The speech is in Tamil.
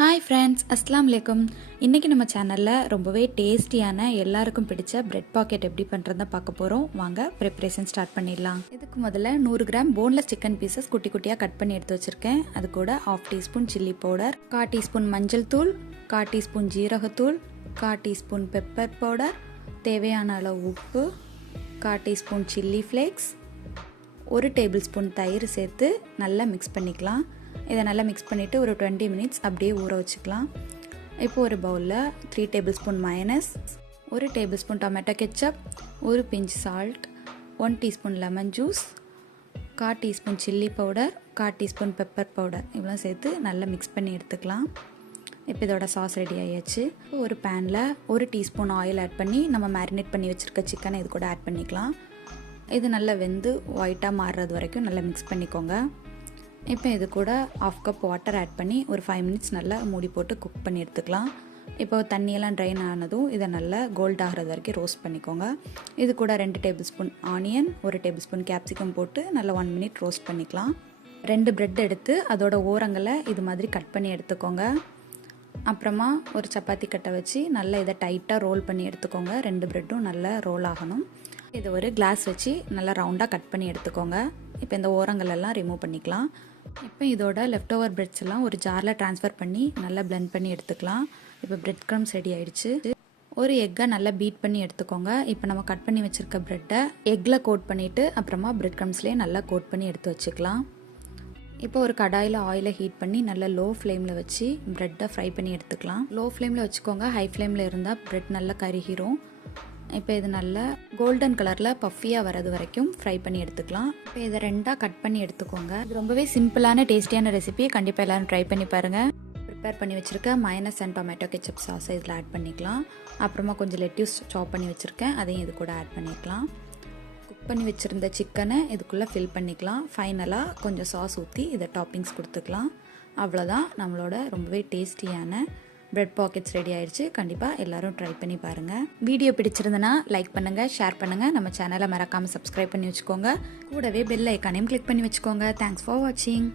ஹாய் ஃப்ரெண்ட்ஸ், அஸ்ஸலாமு அலைக்கும். இன்றைக்கி நம்ம சேனலில் ரொம்பவே டேஸ்டியான எல்லாருக்கும் பிடிச்ச பிரெட் பாக்கெட் எப்படி பண்ணுறத பார்க்க போகிறோம். வாங்க ப்ரிப்ரேஷன் ஸ்டார்ட் பண்ணிடலாம். இதுக்கு முதல்ல 100 கிராம் போன்லெஸ் சிக்கன் பீசஸ் குட்டி குட்டியாக கட் பண்ணி எடுத்து வச்சுருக்கேன். அது கூட 1/2 டீஸ்பூன் சில்லி பவுடர், 1/4 டீஸ்பூன் மஞ்சள் தூள், 1/4 டீஸ்பூன் ஜீரகத்தூள், 1/4 டீஸ்பூன் பெப்பர் பவுடர், தேவையான அளவு உப்பு, 1/4 teaspoon chilli flakes, 1 table spoon தயிர் சேர்த்து நல்லா மிக்ஸ் பண்ணிக்கலாம். இதை நல்லா மிக்ஸ் பண்ணிவிட்டு ஒரு 20 மினிட்ஸ் அப்படியே ஊற வச்சுக்கலாம். இப்போ ஒரு பவுலில் 3 table spoon mayonnaise, 1 table spoon tomato ketchup, 1 pinch salt, 1 teaspoon lemon juice, 1/4 teaspoon chilli powder, 1/4 teaspoon pepper powder இவ்வளோ சேர்த்து நல்லா மிக்ஸ் பண்ணி எடுத்துக்கலாம். இப்போ இதோட சாஸ் ரெடி ஆகியாச்சு. ஒரு பேனில் 1 டீஸ்பூன் ஆயில் ஆட் பண்ணி நம்ம மேரினேட் பண்ணி வச்சுருக்க சிக்கனை இது கூட ஆட் பண்ணிக்கலாம். இது நல்லா வெந்து ஒயிட்டாக மாறுறது வரைக்கும் நல்லா மிக்ஸ் பண்ணிக்கோங்க. இப்போ இது கூட 1/2 கப் வாட்டர் ஆட் பண்ணி ஒரு 5 மினிட்ஸ் நல்லா மூடி போட்டு குக் பண்ணி எடுத்துக்கலாம். இப்போ தண்ணியெல்லாம் ட்ரைன் ஆனதும் இதை நல்லா கோல்ட் ஆகிறது வரைக்கும் ரோஸ்ட் பண்ணிக்கோங்க. இது கூட 2 table spoon onion, 1 table spoon capsicum போட்டு நல்லா 1 மினிட் ரோஸ்ட் பண்ணிக்கலாம். 2 பிரெட் எடுத்து அதோட ஓரங்களை இது மாதிரி கட் பண்ணி எடுத்துக்கோங்க. அப்புறமா ஒரு சப்பாத்தி கட்டை வச்சு நல்லா இதை டைட்டாக ரோல் பண்ணி எடுத்துக்கோங்க. 2 பிரெட்டும் நல்லா ரோல் ஆகணும். இது ஒரு கிளாஸ் வச்சு நல்லா ரவுண்டாக கட் பண்ணி எடுத்துக்கோங்க. இப்போ இந்த ஓரங்களெல்லாம் ரிமூவ் பண்ணிக்கலாம். இப்போ இதோட லெஃப்ட் ஓவர் பிரெட்ஸ் எல்லாம் ஒரு ஜாரில் ட்ரான்ஸ்ஃபர் பண்ணி நல்லா பிளெண்ட் பண்ணி எடுத்துக்கலாம். இப்போ பிரெட் க்ரம்ஸ் ரெடி ஆயிடுச்சு. ஒரு எக்கை நல்லா பீட் பண்ணி எடுத்துக்கோங்க. இப்போ நம்ம கட் பண்ணி வச்சுருக்க பிரெட்டை எக்கில் கோட் பண்ணிவிட்டு அப்புறமா பிரெட் க்ரம்ஸ்லேயே நல்லா கோட் பண்ணி எடுத்து வச்சுக்கலாம். இப்போ ஒரு கடாயில் ஆயிலை ஹீட் பண்ணி நல்லா லோ ஃப்ளேமில் வச்சு பிரெட்டை ஃப்ரை பண்ணி எடுத்துக்கலாம். லோ ஃப்ளேமில் வச்சுக்கோங்க. ஹை ஃப்ளேமில் இருந்தால் பிரெட் நல்லா கருகிரும். இப்போ இது நல்லா கோல்டன் கலரில் பஃபியாக வரது வரைக்கும் ஃப்ரை பண்ணி எடுத்துக்கலாம். இப்போ இதை 2ஆக கட் பண்ணி எடுத்துக்கோங்க. இது ரொம்பவே சிம்பிளான டேஸ்டியான ரெசிபி. கண்டிப்பாக எல்லோரும் ட்ரை பண்ணி பாருங்கள். ப்ரிப்பேர் பண்ணி வச்சுருக்க மயனஸ் அண்ட் டொமேட்டோ கெச்சப் சாஸை இதில் ஆட் பண்ணிக்கலாம். அப்புறமா கொஞ்சம் லெட்யூஸ் சாப் பண்ணி வச்சுருக்கேன், அதையும் இது கூட ஆட் பண்ணிக்கலாம். குக் பண்ணி வச்சுருந்த சிக்கனை இதுக்குள்ளே ஃபில் பண்ணிக்கலாம். ஃபைனலாக கொஞ்சம் சாஸ் ஊற்றி இதை டாப்பிங்ஸ் கொடுத்துக்கலாம். அவ்வளோதான், நம்மளோட ரொம்பவே டேஸ்டியான பிரெட் பாக்கெட்ஸ் ரெடி ஆயிடுச்சு. கண்டிப்பாக எல்லாரும் ட்ரை பண்ணி பாருங்கள். வீடியோ பிடிச்சிருந்தனா லைக் பண்ணுங்கள், ஷேர் பண்ணுங்கள். நம்ம சேனலை மறக்காமல் சப்ஸ்கிரைப் பண்ணி வச்சுக்கோங்க. கூடவே பெல் ஐக்கானையும் கிளிக் பண்ணி வச்சுக்கோங்க. தேங்க்ஸ் ஃபார் வாட்சிங்.